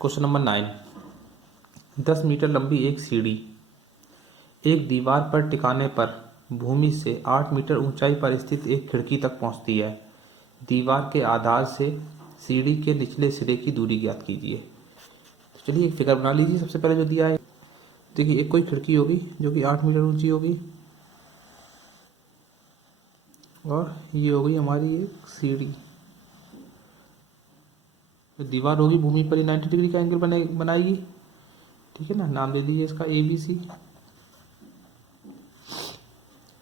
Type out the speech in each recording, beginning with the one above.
Question number 9। 10 metre लंबी एक सीढ़ी एक दीवार पर टिकाने पर भूमि से 8 मीटर ऊंचाई पर स्थित एक खिड़की तक पहुंचती है। दीवार के आधार से सीढ़ी के निचले सिरे की दूरी ज्ञात कीजिए। तो चलिए एक फिगर बना लीजिए। सबसे पहले जो दिया है, देखिए एक कोई खिड़की होगी जो कि 8 मीटर ऊंची होगी और ये हो गई हमारी एक सीढ़ी। दीवार होगी भूमि पर 90 डिग्री का एंगल बनाएगी, ठीक है ना। नाम दे दीजिए इसका ABC।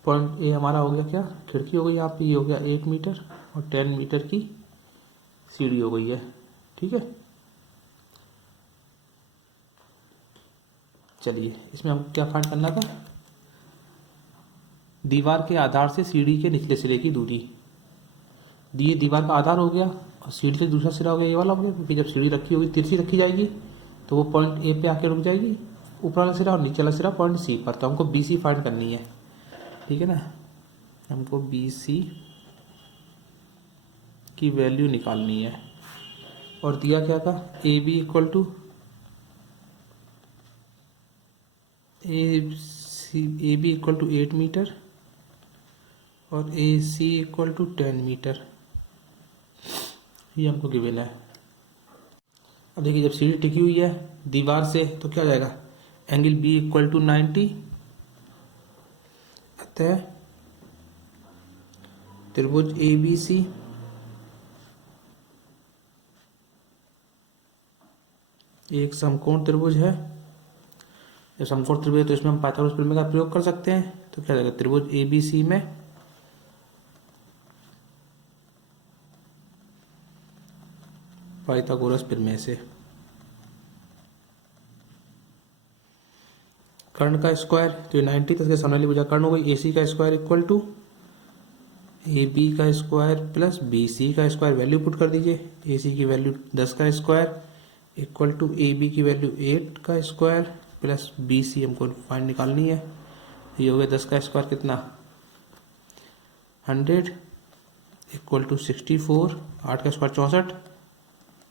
पॉइंट ए हमारा हो गया क्या, खिड़की हो गई। यहाँ पे ये हो गया 8 मीटर और 10 मीटर की सीढ़ी हो गई है, ठीक है। चलिए इसमें हमको क्या फाइंड करना था, दीवार के आधार से सीढ़ी के निचले सिरे की दूरी। ये दीवार का आधार हो गया और सीढ़ी का दूसरा सिरा हो गया ये वाला हो गया, क्योंकि जब सीढ़ी रखी होगी तिरछी रखी जाएगी तो वो पॉइंट ए पे आके रुक जाएगी, ऊपर वाला सिरा, और नीचे वाला सिरा पॉइंट सी पर। तो हमको BC फाइंड करनी है, ठीक है ना। हमको BC की वैल्यू निकालनी है। और दिया क्या था, AB equal to AB equal to 8 metre और AC इक्वल टू 10 मीटर, ये हमको गिवन है। अब देखिए जब सीढ़ी टिकी हुई है दीवार से तो क्या हो जाएगा, एंगल B इक्वल टू 90, अतः त्रिभुज ABC एक समकोण त्रिभुज है। जब समकोण त्रिभुज है तो इसमें हम पाइथागोरस प्रमेय का प्रयोग कर सकते हैं। तो क्या जाएगा, त्रिभुज ABC में पाइथागोरस प्रमेय से कर्ण का स्क्वायर, तो 90 तक के सामने वाली भुजा कर्ण हो गई। AC का स्क्वायर इक्वल टू AB का स्क्वायर प्लस BC का स्क्वायर, वैल्यू पुट कर दीजिए। AC की वैल्यू 10 का स्क्वायर इक्वल टू AB की वैल्यू 8 का स्क्वायर प्लस BC हमको फाइंड निकालनी है। ये हो गया 10 का स्क्वायर कितना, 100 इक्वल टू 64, 8 का स्क्वायर 64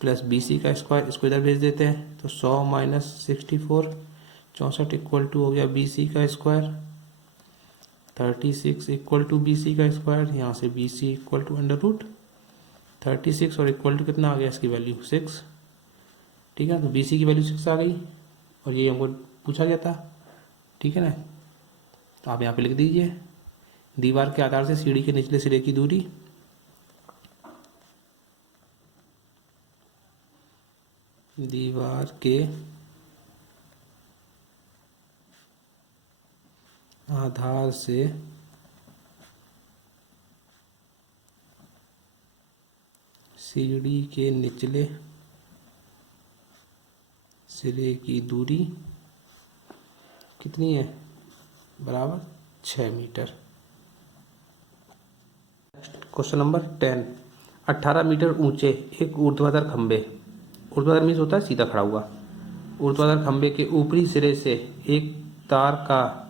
प्लस BC का स्क्वायर, इसको इधर भेज देते हैं तो 100 माइनस 64, 64 इक्वल टू हो गया BC का स्क्वायर, 36 इक्वल टू BC का स्क्वायर। यहाँ से BC equal to under root 36 और इक्वल टू कितना आ गया, इसकी वैल्यू 6, ठीक है। तो BC की वैल्यू 6 आ गई और ये हमको पूछा गया था, ठीक है ना। तो आप यहाँ पे लिख दीजिए, दीवार के आधार से सीढ़ी के निचले सिरे की दूरी दीवार के आधार से सीढ़ी के निचले सिरे की दूरी कितनी है, बराबर 6 मीटर। Question number 10। 18 मीटर ऊंचे एक ऊर्ध्वाधर खंबे, ऊर्ध्वाधर मीन्स होता है सीधा खड़ा हुआ, ऊर्ध्वाधर खंबे के ऊपरी सिरे से एक तार का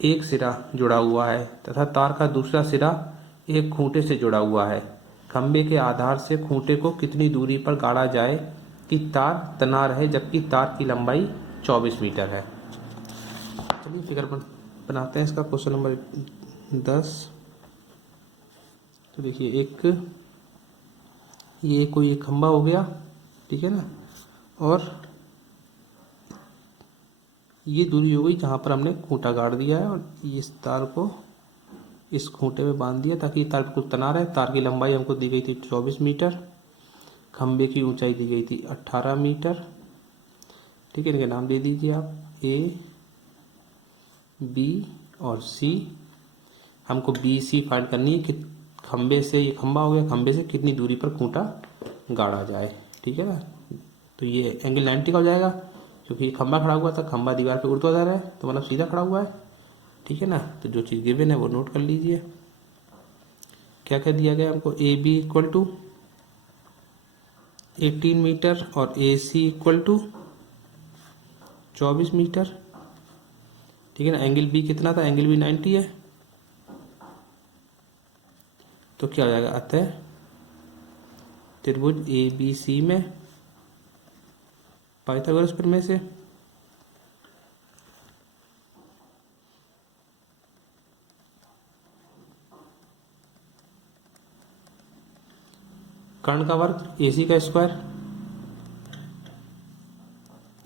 एक सिरा जुड़ा हुआ है तथा तार का दूसरा सिरा एक खूंटे से जुड़ा हुआ है। खंबे के आधार से खूंटे को कितनी दूरी पर गाड़ा जाए कि तार तना रहे, जबकि तार की लंबाई 24 मीटर है। चलिए फिगर बनाते हैं इसका। Question number 10। तो देखिए ये कोई एक खंबा हो गया, ठीक है ना, और ये दूरी हो गई जहाँ पर हमने खूंटा गाड़ दिया है और इस तार को इस खूंटे में बांध दिया ताकि तार बिल्कुल तना रहे। तार की लंबाई हमको दी गई थी 24 मीटर, खंबे की ऊंचाई दी गई थी 18 मीटर, ठीक है। इनके नाम दे दीजिए आप A, B और C। हमको BC फाइंड करनी है कि खंबे से, ये खंबा हो गया, खंबे से कितनी दूरी पर खूंटा गाड़ा जाए, ठीक है ना। तो ये एंगल 90 का हो जाएगा, क्योंकि ये खंबा खड़ा हुआ था, खंबा दीवार पे ऊर्ध्वाधर है तो मतलब सीधा खड़ा हुआ है, ठीक है ना। तो जो चीज़ गिवन है वो नोट कर लीजिए। क्या क्या दिया गया हमको, AB इक्वल टू 18 मीटर और AC इक्वल टू 24 मीटर, ठीक है ना। एंगल B कितना था, एंगल B 90 है। तो क्या हो जाएगा, अतः त्रिभुज ABC में पाइथागोरस प्रमेय से। कर्ण का वर्ग AC का स्क्वायर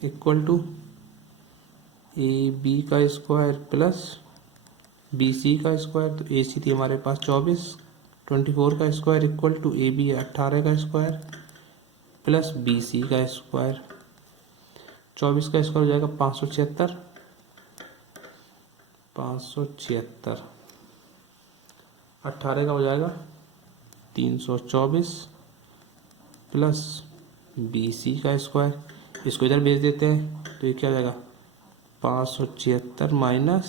इक्वल टू AB का स्क्वायर प्लस BC का स्क्वायर। तो AC थी हमारे पास 24, 24 का स्क्वायर इक्वल टू AB 18 का स्क्वायर प्लस BC का स्क्वायर। 24 का स्क्वायर हो जाएगा 576, 576। 18 का हो जाएगा 324 प्लस BC का स्क्वायर। इसको इधर भेज देते हैं तो ये क्या हो जाएगा 576 माइनस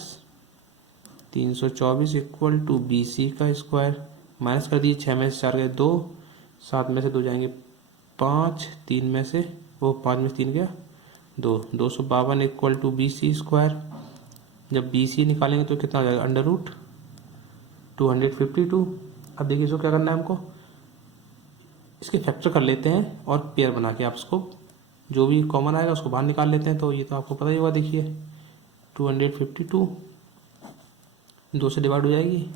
324 इक्वल टू BC का स्क्वायर। माइनस कर दिए, 6 में से 4 गए 2, 7 में से 2 जाएंगे 5, 3 में से 5 में से 3 गया 2, 252 इक्वल टू BC स्क्वायर। जब BC निकालेंगे तो कितना हो जाएगा अंडर रूट 252। अब देखिए इसको क्या करना है हमको, इसके फैक्टर कर लेते हैं और पेयर बना के आप इसको जो भी कॉमन आएगा उसको बाहर निकाल लेते हैं। तो ये तो आपको पता ही होगा, देखिए 252 2 से डिवाइड हो जाएगी,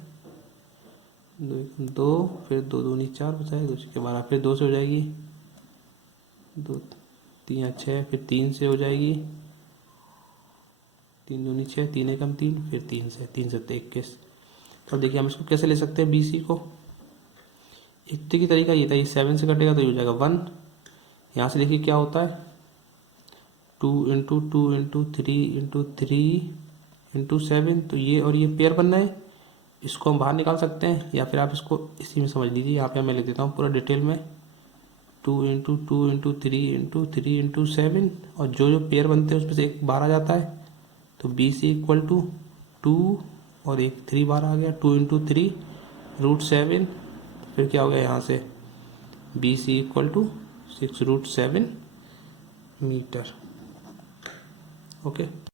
2 फिर 2 दूनी 4 बचाएगी, 2 के 12 फिर 2 से हो जाएगी, 2 3 6 फिर 3 से हो जाएगी, 3 दूनी 6 3 एकम 3 फिर 3 से 21। तो देखिए हम इसको कैसे ले सकते हैं BC को। एक की तरीका ये था, ये 7 से कटेगा तो ये हो जाएगा 1। यहाँ से देखिए क्या होता है 2 इंटू 2 इंटू 3 इंटू 3 इंटू 7। तो ये और ये पेयर बनना है, इसको हम बाहर निकाल सकते हैं या फिर आप इसको इसी में समझ लीजिए। यहाँ पे मैं लिख देता हूँ पूरा डिटेल में 2 इंटू 2 इंटू 3 इंटू 3 इंटू 7 और जो जो पेयर बनते हैं उसमें से एक बाहर आ जाता है। तो BC इक्वल टू 2 और एक 3 बाहर आ गया, 2 इंटू 3 रूट 7। फिर क्या हो गया यहाँ से BC equal to 6 root 7 metre. Okay.